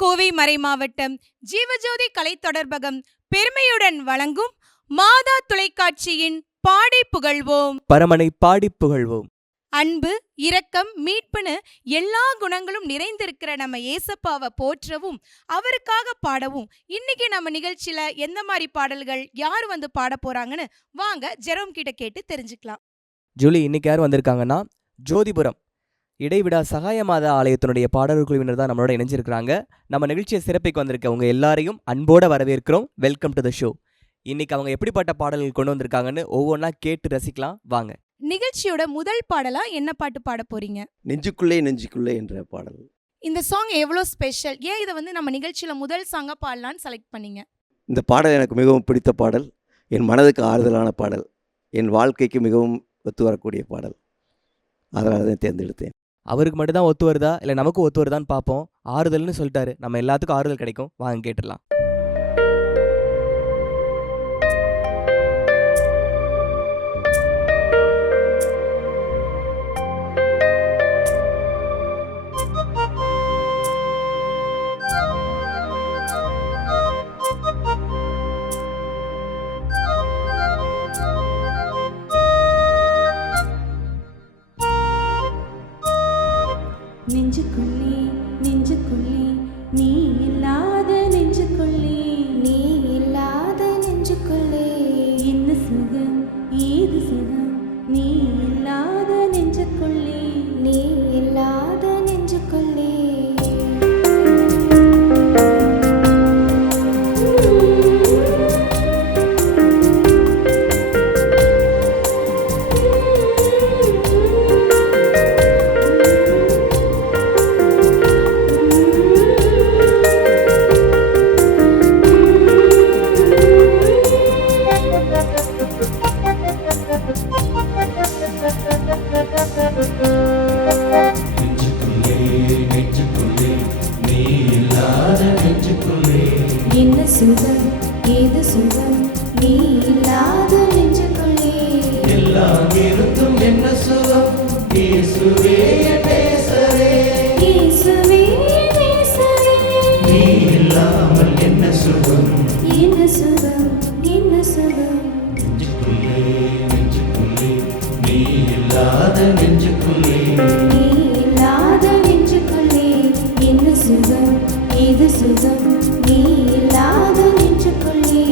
கோவை மறைமாவட்டம் ஜீவஜோதி கலை தொடர்பகம் பெருமையுடன் வழங்கும் மாதா தொலைக்காட்சியின் பாடி புகழ்வோம். பரமனை பாடி புகழ்வோம். அன்பு, இரக்கம், மீட்புன்னு எல்லா குணங்களும் நிறைந்திருக்கிற நம்ம ஏசப்பாவை போற்றவும் அவருக்காக பாடவும் இன்னைக்கு நம்ம நிகழ்ச்சியில எந்த மாதிரி பாடல்கள் யார் வந்து பாட போறாங்கன்னு வாங்க ஜெரோம் கிட்ட கேட்டு தெரிஞ்சுக்கலாம். ஜூலி, இன்னைக்கு யார் வந்திருக்காங்கன்னா ஜோதிபுரம் இடைவிடா சகாயமாதா ஆலயத்தினுடைய பாடல் குழுவினர் தான் நம்மளோட இணைஞ்சிருக்கிறாங்க. நம்ம நிகழ்ச்சியை சிறப்பிக்கு வந்திருக்க உங்க எல்லாரையும் அன்போட வரவேற்கிறோம். Welcome to the show. இன்னைக்கு அவங்க எப்படிப்பட்ட பாடல்கள் கொண்டு வந்திருக்காங்கன்னு ஒவ்வொன்றா கேட்டு ரசிக்கலாம் வாங்க. நிகழ்ச்சியோட முதல் பாடலா என்ன பாட்டு பாட போறீங்க? நெஞ்சுக்குள்ளே நெஞ்சுக்குள்ளே என்ற பாடல். இந்த சாங் எவ்வளோ ஸ்பெஷல்? ஏன் இதை வந்து நம்ம நிகழ்ச்சியில முதல் சாங்கா பாடலான்னு செலக்ட் பண்ணீங்க? இந்த பாடல் எனக்கு மிகவும் பிடித்த பாடல், என் மனதுக்கு ஆறுதலான பாடல், என் வாழ்க்கைக்கு மிகவும் ஒத்து வரக்கூடிய பாடல். அதனால தான் தேர்ந்தெடுத்தேன். அவருக்கு மட்டும் தான் ஒத்து வருதா இல்லை நமக்கு ஒத்து வருதான்னு பார்ப்போம். ஆறுதல்னு சொல்லிட்டாரு, நம்ம எல்லாத்துக்கும் ஆறுதல் கிடைக்கும். வாங்க கேட்டுடலாம். நெஞ்சுக்குள்ளே நெஞ்சுக்குள்ளே நீ இல்லாத நெஞ்சுக்குள்ளே நீ இல்லாத நெஞ்சுக்குள்ளே என்ன சுகம் ஏது சுகம் நீ இல்லாத நெஞ்சுக்குள்ளே நீ இல்லாத நெஞ்சுக்குள்ளே என்ன சுகம் ஏது சுகம் நீ இல்லாத நெஞ்சுக்குள்ளே எல்லாம் இருந்தும் என்ன சுகம் இயேசுவே நேசரே இயேசுவே நேசரே நீ இல்லாமல் என்ன சுகம் என்ன சுகம் என்ன சுகம் நெஞ்சுக்குள்ளே நெஞ்சுக்குள்ளே நீ இல்லாத நெஞ்சுக்குள்ளே நீ இல்லாத நெஞ்சுக்குள்ளே என்ன சுகம் ஏது சுகம் நீ இல்லாத நெஞ்சுக்குள்ளே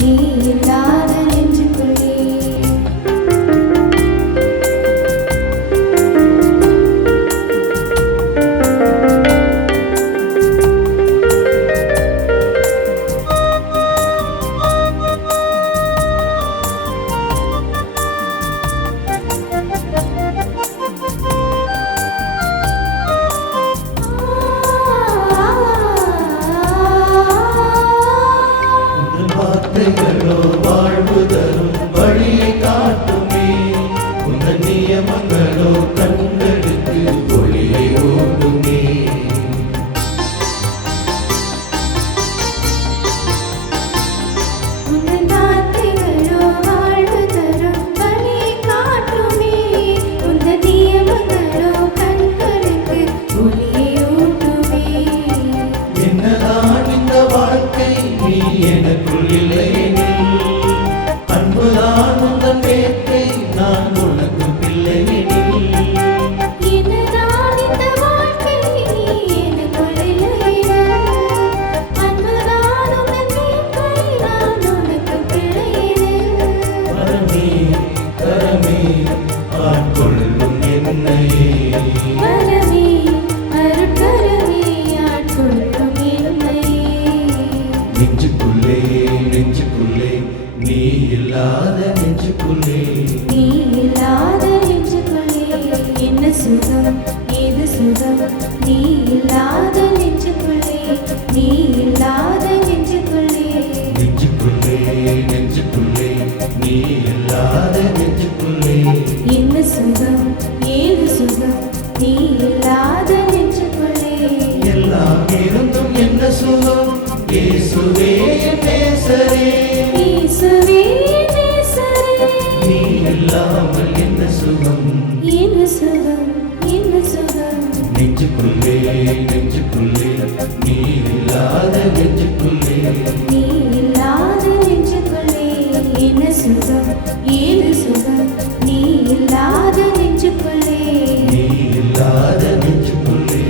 நீ இல்லாத நெஞ்சுக்குள்ளே வார்த்தைகளோ வாழ்வு தரும் வழியை காட்டுமே உங்கள் நியமங்களோ கண்களுக்கு ஒளியை ஓடுமே உங்கள் வார்த்தைகளோ வாழ்வு தரும் வழியை காட்டுமே உங்கள் நியமங்களோ கண்களுக்கு ஒளியை ஊட்டுமே என்னதான் இந்த வாழ்க்கை நீ எனக்குள் இல்லையெனில் அன்புதான் உந்தன் வேட்கை நான் உனக்கு பிள்ளையெனில் என்னதான் இந்த வாழ்க்கை நீ எனக்குள் இல்லையெனில் அன்புதான் உந்தன் வேட்கை நான் உனக்கு பிள்ளையெனில் வரமே கரமே ஆட்கொள்ளும் என்னையே வரமே அருட்கரமே ஆட்கொள்ளும் என்னையே நெஞ்சுக்குள்ளே நெஞ்சுக்குள்ளே நீ இல்லாத நெஞ்சுக்குள்ளே நீ இல்லாத நெஞ்சுக்குள்ளே என்ன சுகம் ஏது சுகம் நீ இல்லாத நெஞ்சுக்குள்ளே நீ இல்லாத நெஞ்சுக்குள்ளே நெஞ்சுக்குள்ளே நெஞ்சுக்குள்ளே நீ இல்லாத நெஞ்சுக்குள்ளே என்ன சுகம் ஏது சுகம் நீ இல்லாத நெஞ்சுக்குள்ளே எல்லாம் இருந்தும் என்ன சுகம் இயேசுவே நேசரே இயேசுவே நேசரே நீ இல்லாமல் என்ன சுகம் என்ன சுகம் என்ன சுகம் நெஞ்சுக்குள்ளே நெஞ்சுக்குள்ளே நீ ஏது சுகம் நீ இல்லாத நெஞ்சுக்குள்ளே நீ இல்லாத நெஞ்சுக்குள்ளே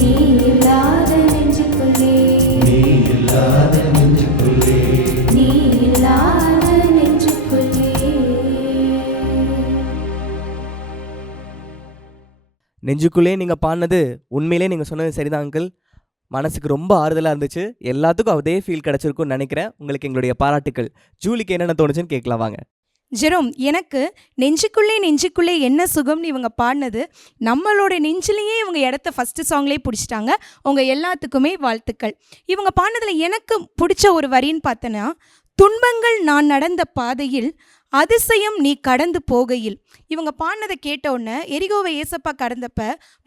நீ இல்லாத நெஞ்சுக்குள்ளே நீ இல்லாத நெஞ்சுக்குள்ளே நீ இல்லாத நெஞ்சுக்குள்ளே. நெஞ்சுக்குள்ளே நீங்கள் பாடினது உண்மையிலே நீங்கள் சொன்னது சரிதான் அங்கிள். மனசுக்கு ரொம்ப ஆறுதலாக இருந்துச்சு. எல்லாத்துக்கும் அதே ஃபீல் கிடச்சிருக்கும்னு நினைக்கிறேன். உங்களுக்கு எங்களுடைய பாராட்டுக்கள். ஜூலிக்கு என்னென்ன தோணுச்சுன்னு கேட்கலாம் வாங்க. ஜெரோம், எனக்கு நெஞ்சுக்குள்ளே நெஞ்சுக்குள்ளே என்ன சுகம்னு இவங்க பாடினது நம்மளோட நெஞ்சிலேயே இவங்க இடத்த ஃபஸ்ட்டு சாங்லேயே பிடிச்சிட்டாங்க. உங்க எல்லாத்துக்குமே வாழ்த்துக்கள். இவங்க பாடினதில் எனக்கு பிடிச்ச ஒரு வரின்னு பார்த்தோன்னா, துன்பங்கள் நான் நடந்த பாதையில் அதிசயம் நீ கடந்து போகையில். இவங்க பாடினதை கேட்டவுடனே எரிகோவை ஏசப்பா கடந்தப்ப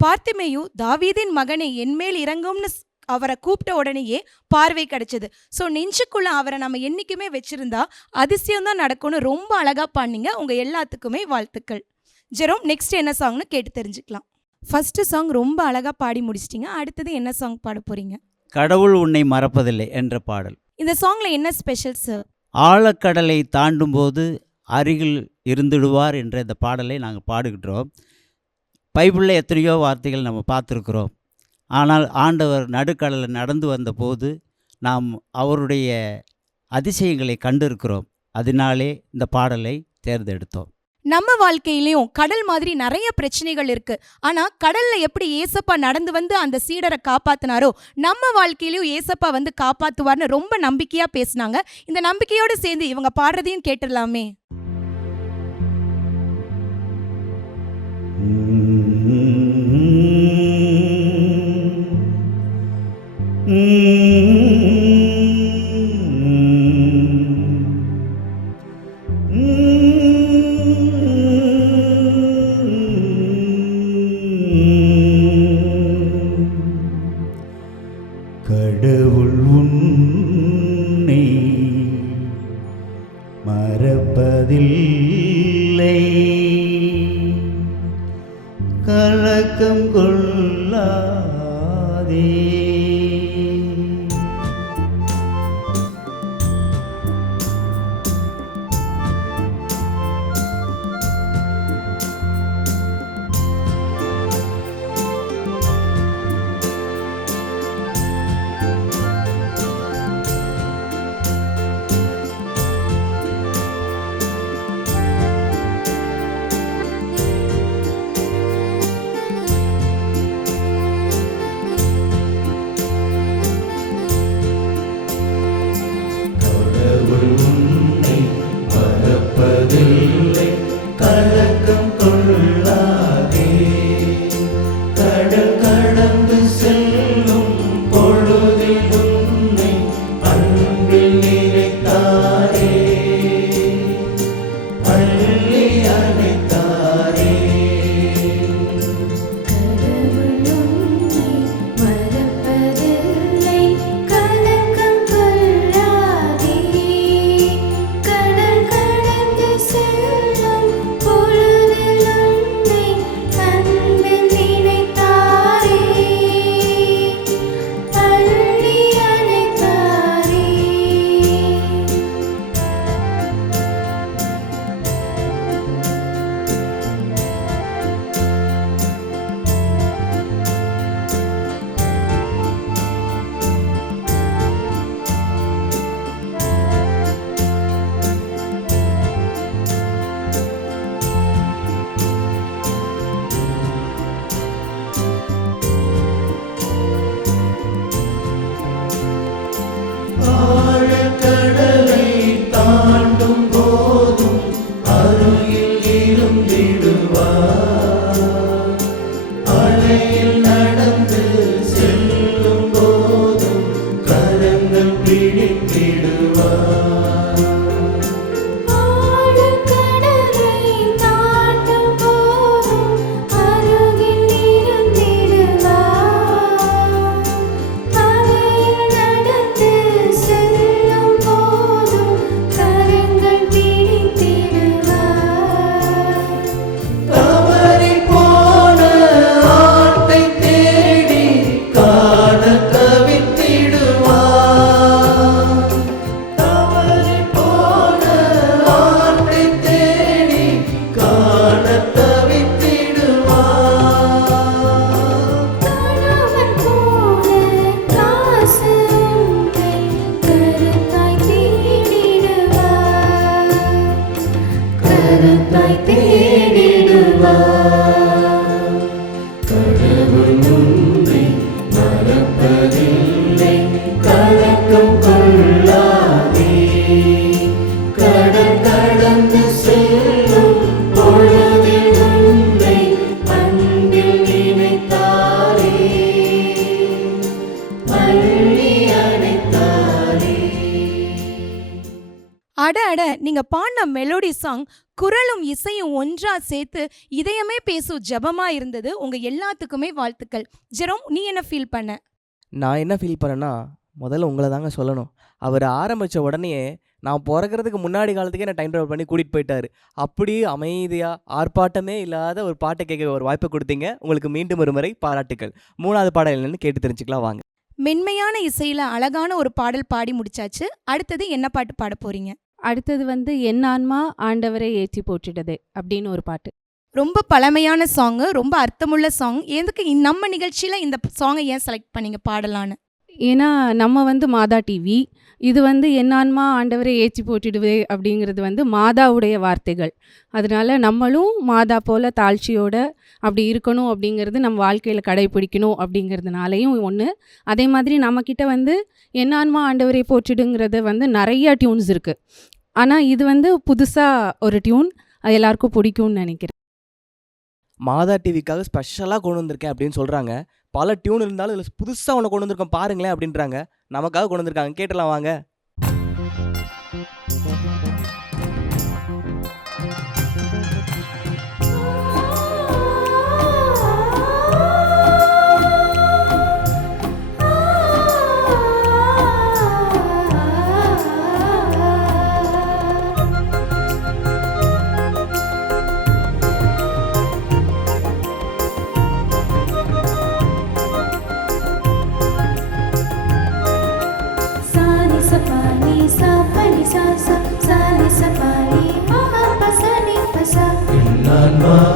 பார்த்திமேயு தாவீதின் மகனை என்மேல் இறங்கும்னு அவரை கூப்பிட்ட உடனேயே பார்வை கிடைச்சது. ஸோ நெஞ்சுக்குள்ள அவரை நம்ம என்றைக்குமே வச்சிருந்தா அதிசயம் தான் நடக்கும்னு ரொம்ப அழகாக பாடினீங்க. உங்கள் எல்லாத்துக்குமே வாழ்த்துக்கள். ஜெரோம், நெக்ஸ்ட் என்ன சாங்னு கேட்டு தெரிஞ்சுக்கலாம். ஃபஸ்ட்டு சாங் ரொம்ப அழகாக பாடி முடிச்சிட்டிங்க. அடுத்தது என்ன சாங் பாட போகிறீங்க? கடவுள் உன்னை மறப்பதில்லை என்ற பாடல். இந்த சாங்கில் என்ன ஸ்பெஷல் சார்? ஆழக்கடலை தாண்டும்போது அருகில் இருந்துடுவார் என்ற இந்த பாடலை நாங்கள் பாடுகின்றோம். பைபிளில் எத்தனையோ வார்த்தைகள் நம்ம பார்த்துருக்குறோம். ஆனால் ஆண்டவர் நடுக்கடலில் நடந்து வந்தபோது நாம் அவருடைய அதிசயங்களை கண்டிருக்கிறோம். அதனாலே இந்த பாடலை தேர்ந்தெடுத்தோம். நம்ம வாழ்க்கையிலையும் கடல் மாதிரி நிறைய பிரச்சனைகள் இருக்கு. ஆனா கடல்ல எப்படி ஏசப்பா நடந்து வந்து அந்த சீடரை காப்பாத்தினாரோ, நம்ம வாழ்க்கையிலையும் ஏசப்பா வந்து காப்பாத்துவார்னு ரொம்ப நம்பிக்கையா பேசினாங்க. இந்த நம்பிக்கையோடு சேர்ந்து இவங்க பாடுறதையும் கேட்டுடலாமே. கடவுள் உன்னை மறப்பதில்லை, கலக்கம் கொள்ளாதே. கடவுள் உன்னை மறப்பதில்லை, கலக்கம் கொள்ளாதே. கடல் கடந்து செல்லும் பொழுதில் உன்னை அன்பில் நினைத்தாரே, அள்ளி அணைத்தாரே. கடவுள் உன்னை மறப்பதில்லை, கலக்கம் கொள்ளாதே. கடல் கடந்து செல்லும் கருத்தாய் தேடிடுவார். கடவுள் உன்னை மறப்பதில்லை, கலக்கம் கொள்ளாதே. கடல் கடந்து செல்லும் பொழுதில் உன்னை அன்பில் நினைத்தாரே, அள்ளி அணைத்தாரே. அட அட, நீங்க பாடின மெலோடி சாங் குரலும் இசையும் ஒன்றா சேர்த்து இதயமே பேசும் ஜபமா இருந்தது. உங்க எல்லாத்துக்குமே வாழ்த்துக்கள். ஜெரோம், நீ என்ன ஃபீல் பண்ண? நான் என்ன ஃபீல் பண்ணேன்னா, முதல்ல உங்களை தாங்க சொல்லணும். அவர் ஆரம்பித்த உடனே நான் பிறக்கிறதுக்கு முன்னாடி காலத்துக்கே நான் டைம் ட்ராவல் பண்ணி கூட்டிகிட்டு போயிட்டார். அப்படி அமைதியாக ஆர்ப்பாட்டமே இல்லாத ஒரு பாட்டை கேட்க ஒரு வாய்ப்பை கொடுத்தீங்க. உங்களுக்கு மீண்டும் ஒரு முறை பாராட்டுக்கள். 3வது பாடல் என்னன்னு கேட்டு தெரிஞ்சுக்கலாம் வாங்க. மென்மையான இசையில அழகான ஒரு பாடல் பாடி முடிச்சாச்சு. அடுத்தது என்ன பாட்டு பாட போறீங்க? அடுத்தது என் ஆன்மா ஆண்டவரை ஏற்றி போற்றிடுதே அப்படின்னு ஒரு பாட்டு. ரொம்ப பழமையான சாங்கு, ரொம்ப அர்த்தமுள்ள சாங். எதுக்கு நம்ம நிகழ்ச்சியில் இந்த சாங்கை ஏன் செலக்ட் பண்ணீங்க பாடலான்னு? ஏன்னா நம்ம மாதா டிவி, இது என் ஆன்மா ஆண்டவரை ஏற்றி போற்றிடுவே அப்படிங்கிறது மாதாவுடைய வார்த்தைகள். அதனால நம்மளும் மாதா போல தாழ்ச்சியோட அப்படி இருக்கணும் அப்படிங்கிறது நம்ம வாழ்க்கையில் கடைபிடிக்கணும் அப்படிங்கிறதுனாலையும் ஒன்று. அதே மாதிரி நம்மக்கிட்ட என் ஆன்மா ஆண்டவரை போற்றிடுங்கிறது நிறைய டியூன்ஸ் இருக்குது. ஆனால் இது புதுசாக ஒரு டியூன், அது எல்லாருக்கும் பிடிக்கும்னு நினைக்கிறேன். மாதா டிவிக்காக ஸ்பெஷலாக கொண்டு வந்திருக்கேன் அப்படின்னு சொல்கிறாங்க. பல டியூன் இருந்தாலும் இதில் புதுசாக ஒன்று கொண்டு வந்திருக்கோம் பாருங்களேன் அப்படின்றாங்க. நமக்காக கொண்டு வந்திருக்காங்க, கேட்டலாம் வாங்க.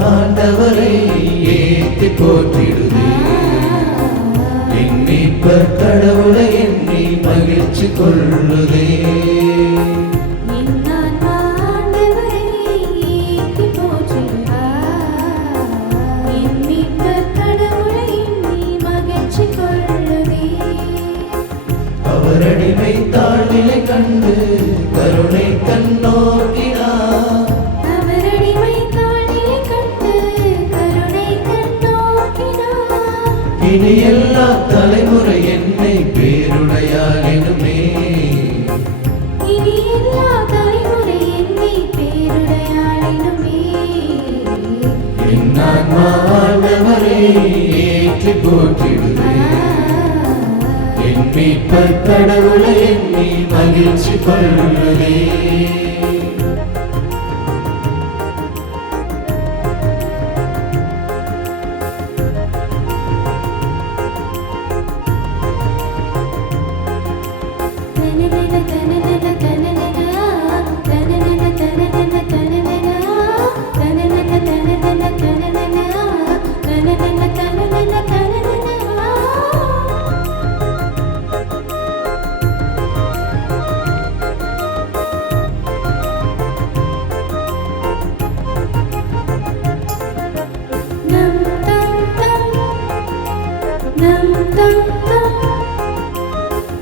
ஆண்டவரை ஏத்தி போற்றிடுதே, என் மீட்பர் கடவுளை எண்ணி மகிழ்ச்சி கொள்ளுதே. அவர் அடிமை தாழ்நிலை கண்டு கருணை கண்ணோக்கினார். இனி எல்லா தலைமுறை என்னை பேருடையார் எனுமே, என் ஆன்மா ஆண்டவரை ஏற்றி போற்றிடுதே, என் மீட்பர் கடவுளை எண்ணி மகிழ்ச்சி கொள்ளுதே.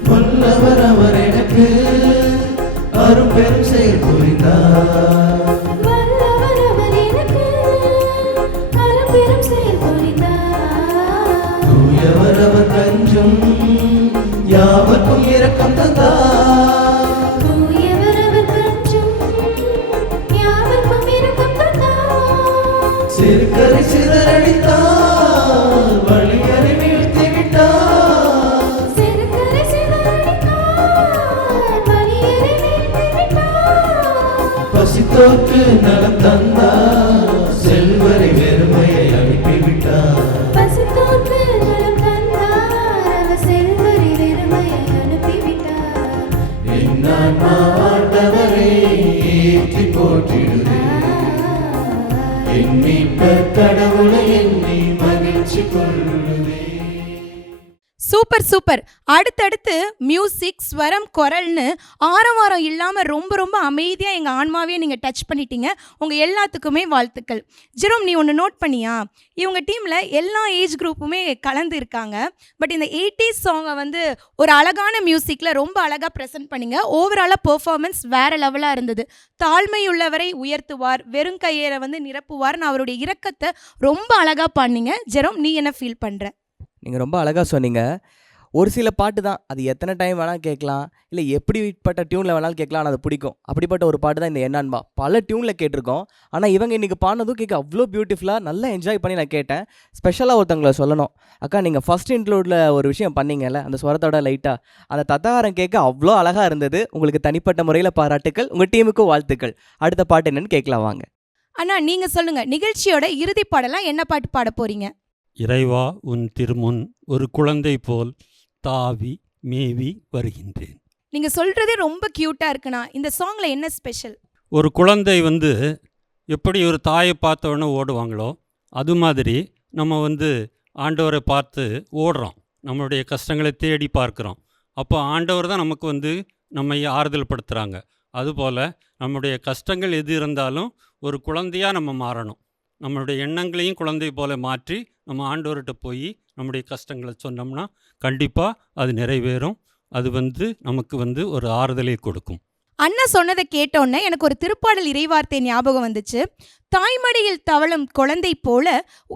வல்லவர் அவர் எனக்கு அரும்பெரும் செயல் புரிந்தார். தூயவர் அவர் கஞ்சும் யாவர்க்கும் இரக்கம் தந்தார். சிறுகரை சிதறடித்தார், வழியறி வீழ்த்தி விட்டார். பசித்தோர்க்கு நலம் தந்தார், செல்வரை வெறுமையை அனுப்பிவிட்டார். என் ஆன்மா ஆண்டவரை ஏற்றி போற்றிடுதே, என் மீட்பர் கடவுளை எண்ணி மகிழ்ச்சி கொள்ளுதே. Super super. அடுத்தடுத்து மியூசிக், ஸ்வரம், குரல்னு ஆரவாரம் இல்லாமல் ரொம்ப ரொம்ப அமைதியாக எங்கள் ஆன்மாவே நீங்கள் டச் பண்ணிட்டீங்க. உங்கள் எல்லாத்துக்குமே வாழ்த்துக்கள். ஜெரோம், நீ ஒன்று நோட் பண்ணியா? இவங்க டீமில் எல்லா ஏஜ் குரூப்புமே கலந்து இருக்காங்க. பட் இந்த 80s சாங்கை வந்து ஒரு அழகான மியூசிக்கில் ரொம்ப அழகாக ப்ரெசென்ட் பண்ணிங்க. ஓவராலாக பெர்ஃபார்மன்ஸ் வேறு லெவலாக இருந்தது. தாழ்மையுள்ளவரை உயர்த்துவார், வெறும் கையரை வந்து நிரப்புவார்னு அவருடைய இரக்கத்தை ரொம்ப அழகாக பாடினீங்க. ஜெரோம், நீ என்ன ஃபீல் பண்ணுற? நீங்கள் ரொம்ப அழகாக சொன்னீங்க. ஒரு சில பாட்டு தான், அது எத்தனை டைம் வேணால் கேட்கலாம், இல்லை எப்படிப்பட்ட டியூனில் வேணாலும் கேட்கலாம், ஆனால் அது பிடிக்கும். அப்படிப்பட்ட ஒரு பாட்டு தான் இந்த என்னான்பா. பல டியூனில் கேட்டிருக்கோம், ஆனால் இவங்க இன்றைக்கி பாடினதும் கேட்க அவ்வளோ பியூட்டிஃபுல்லாக நல்லா என்ஜாய் பண்ணி நான் கேட்டேன். ஸ்பெஷலாக ஒருத்தவங்களை சொல்லணும். அக்கா, நீங்கள் ஃபஸ்ட் இன்க்ளூடில் ஒரு விஷயம் பண்ணீங்கல்ல, அந்த ஸ்வரத்தோட லைட்டாக அந்த தத்தாரம் கேட்க அவ்வளோ அழகாக இருந்தது. உங்களுக்கு தனிப்பட்ட முறையில் பாராட்டுக்கள், உங்கள் டீமுக்கும் வாழ்த்துக்கள். அடுத்த பாட்டு என்னன்னு கேட்கலாம் வாங்க. அண்ணா, நீங்கள் சொல்லுங்கள், நிகழ்ச்சியோட இறுதி பாடலாம் என்ன பாட்டு பாட போகிறீங்க? இறைவா உன் திருமுன் ஒரு குழந்தை போல் தாவி மேவி வருகின்றேன். நீங்கள் சொல்கிறதே ரொம்ப க்யூட்டாக இருக்குண்ணா. இந்த சாங்கில் என்ன ஸ்பெஷல்? ஒரு குழந்தை எப்படி ஒரு தாயை பார்த்தவொடனே ஓடுவாங்களோ அது மாதிரி நம்ம ஆண்டவரை பார்த்து ஓடுறோம், நம்மளுடைய கஷ்டங்களை தேடி பார்க்குறோம். அப்போ ஆண்டவர் தான் நமக்கு நம்மை ஆறுதல் படுத்துகிறாங்க. அதுபோல் நம்முடைய கஷ்டங்கள் எது இருந்தாலும் ஒரு குழந்தையாக நம்ம மாறணும். நம்மளுடைய எண்ணங்களையும் குழந்தை போல மாற்றி நம்ம ஆண்டவர்கிட்ட போய் நம்முடைய கஷ்டங்களை சொன்னோம்னா கண்டிப்பாக அது நிறைவேறும். அது நமக்கு ஒரு ஆறுதலை கொடுக்கும். அண்ணா சொன்னதை கேட்டோன்னே எனக்கு ஒரு திருப்பாடல் இறைவார்த்தை ஞாபகம் வந்துச்சு. தாய்மடியில் தவழும் குழந்தை போல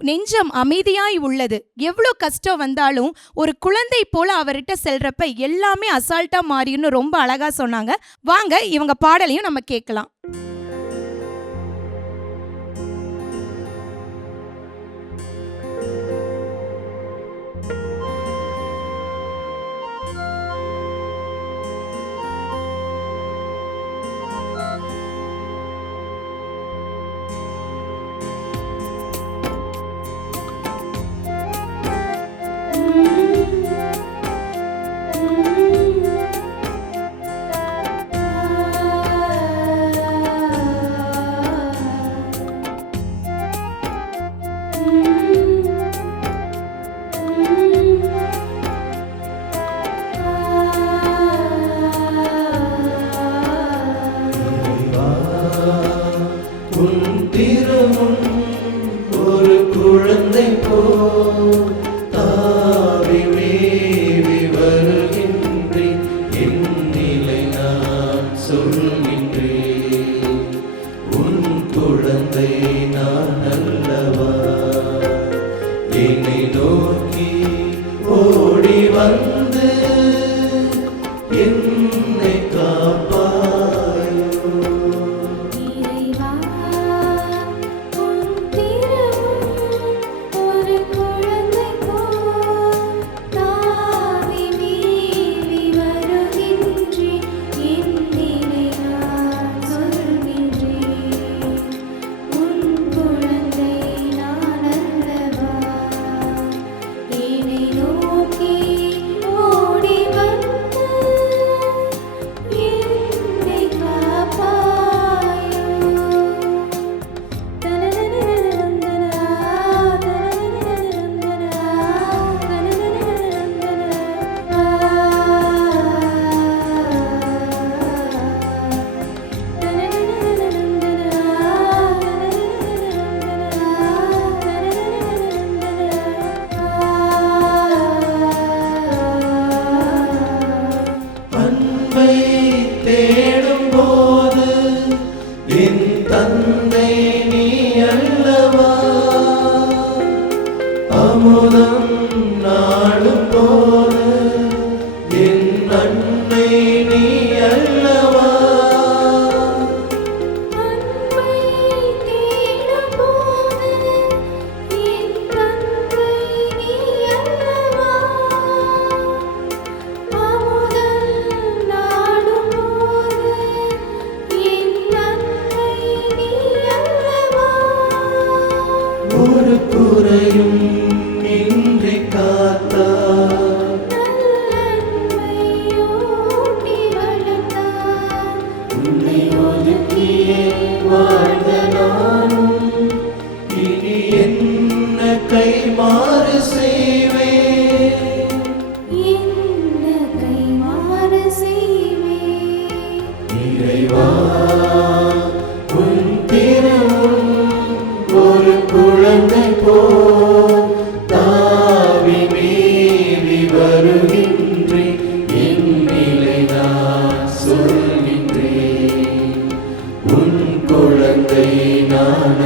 நெஞ்சம் அமைதியாய் உள்ளது. எவ்வளோ கஷ்டம் வந்தாலும் ஒரு குழந்தை போல அவர்கிட்ட செல்றப்ப எல்லாமே அசால்ட்டா மாறின்னு ரொம்ப அழகா சொன்னாங்க. வாங்க இவங்க பாடலையும் நம்ம கேட்கலாம்.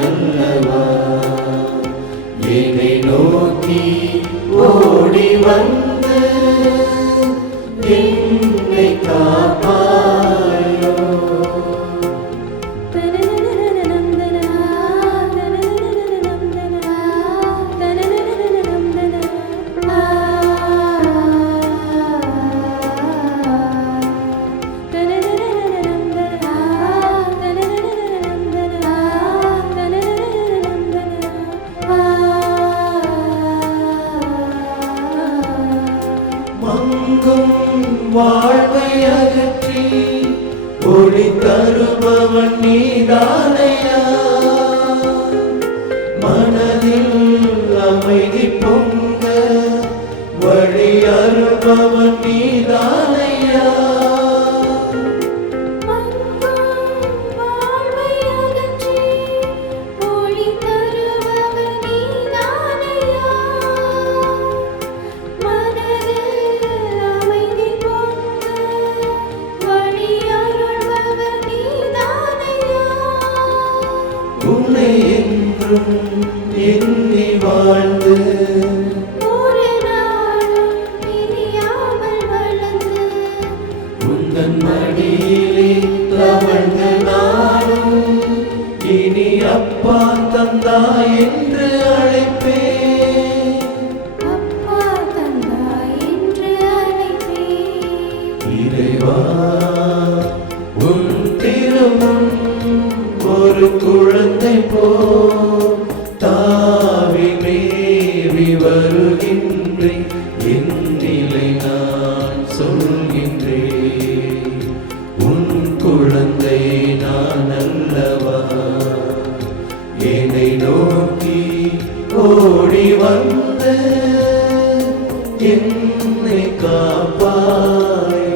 அல்லவா என்னை நோக்கி ஓடி வந்து என்னை காப்பாயோ. மங்கும் வாழ்வை அகற்றி ஒளி தருபவன் நீதானையா. மனதில் அமைதி பொங்க வழி அருள்பவன் நீதானையா. உன்னை என்றும் எண்ணி வாழ்ந்து உந்தன் மடியிலே தவழ்ந்த நானும் இனி அப்பா தந்தா என்று அழைப்பேன். இறைவா உன் திருமுன் ஒரு குழந்தை போல் தாவி மேவி வருகின்றேன். என் நிலை நான் சொல்கின்றேன். உன் குழந்தை நான் அல்லவா என்னை நோக்கி ஓடி வந்து என்னை காப்பாயோ.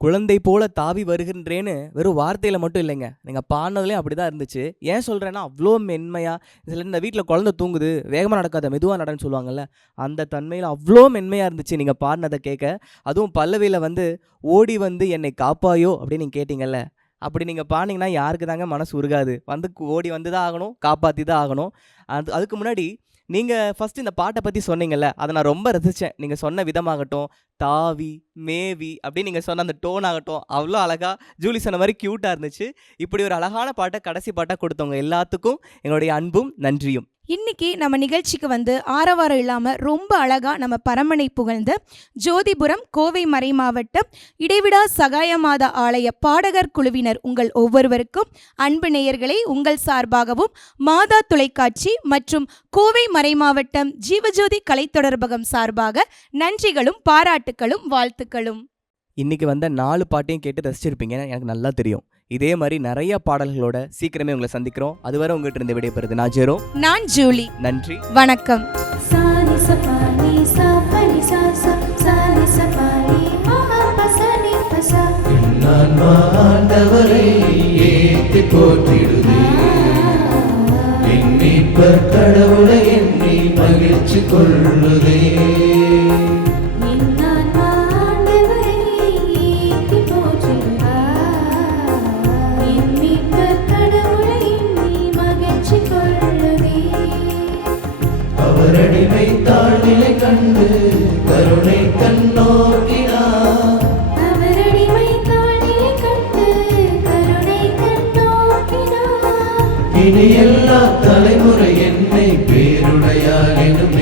குழந்தை போல தாவி வருகின்றேன்னு வெறும் வார்த்தையில் மட்டும் இல்லைங்க, நீங்கள் பாடினதுலேயும் அப்படி தான் இருந்துச்சு. ஏன் சொல்கிறேன்னா அவ்வளோ மென்மையாக, இதில் இந்த வீட்டில் குழந்தை தூங்குது வேகமாக நடக்காத மெதுவாக நடன்னு சொல்லுவாங்கள்ல, அந்த தன்மையில் அவ்வளோ மென்மையாக இருந்துச்சு நீங்கள் பாடினதை கேட்க. அதுவும் பல்லவியில் வந்து ஓடி வந்து என்னை காப்பாயோ அப்படின்னு நீங்கள் கேட்டிங்கல்ல, அப்படி நீங்கள் பாடினீங்கன்னா யாருக்கு தாங்க மனசு உருகாது? வந்து ஓடி வந்து தான் ஆகணும், காப்பாற்றி தான் ஆகணும். அதுக்கு முன்னாடி நீங்கள் ஃபஸ்ட்டு இந்த பாட்டை பற்றி சொன்னீங்கல்ல, அதை நான் ரொம்ப ரசித்தேன். நீங்கள் சொன்ன விதமாகட்டும், தாவி மேவி அப்படின்னு நீங்கள் சொன்ன அந்த டோன் ஆகட்டும், அவ்வளோ அழகாக ஜூலி சொன்ன மாதிரி க்யூட்டாக இருந்துச்சு. இப்படி ஒரு அழகான பாட்டை கடைசி பாட்டாக கொடுத்தவங்க எல்லாத்துக்கும் எங்களுடைய அன்பும் நன்றியும். இன்னைக்கு நம்ம நிகழ்ச்சிக்கு வந்து ஆரவாரம் இல்லாமல் ரொம்ப அழகாக நம்ம பரமனை புகழ்ந்த ஜோதிபுரம் கோவை மறை மாவட்டம் இடைவிடா சகாயமாதா ஆலய பாடகர் குழுவினர் உங்கள் ஒவ்வொருவருக்கும் அன்பு நேயர்களை உங்கள் சார்பாகவும் மாதா தொலைக்காட்சி மற்றும் கோவை மறை மாவட்டம் ஜீவஜோதி கலைத்தொடர்பகம் சார்பாக நன்றிகளும் பாராட்டுகளும் வாழ்த்துக்களும். இன்னைக்கு வந்த 4 பாட்டையும் கேட்டு ரசிச்சிருப்பீங்கன்னு எனக்கு நல்லா தெரியும். இதே மாதிரி நிறைய பாடல்களோட சீக்கிரமே உங்களை சந்திக்கிறோம். அதுவரை உங்ககிட்ட இருந்து விடைபெறுது நான் ஜெரோ, நான் ஜூலி. நன்றி, வணக்கம். ஆண்டவரை ஏத்தி போற்றிடுதே, என் மீட்பர் கடவுளை எண்ணி மகிழ்ச்சி கொள்ளுதே. அவர் அடிமை தாழ்நிலை கண்டு கருணை கண்ணோக்கினார். இனி எல்லா தலைமுறை என்னை பேருடையார் எனும்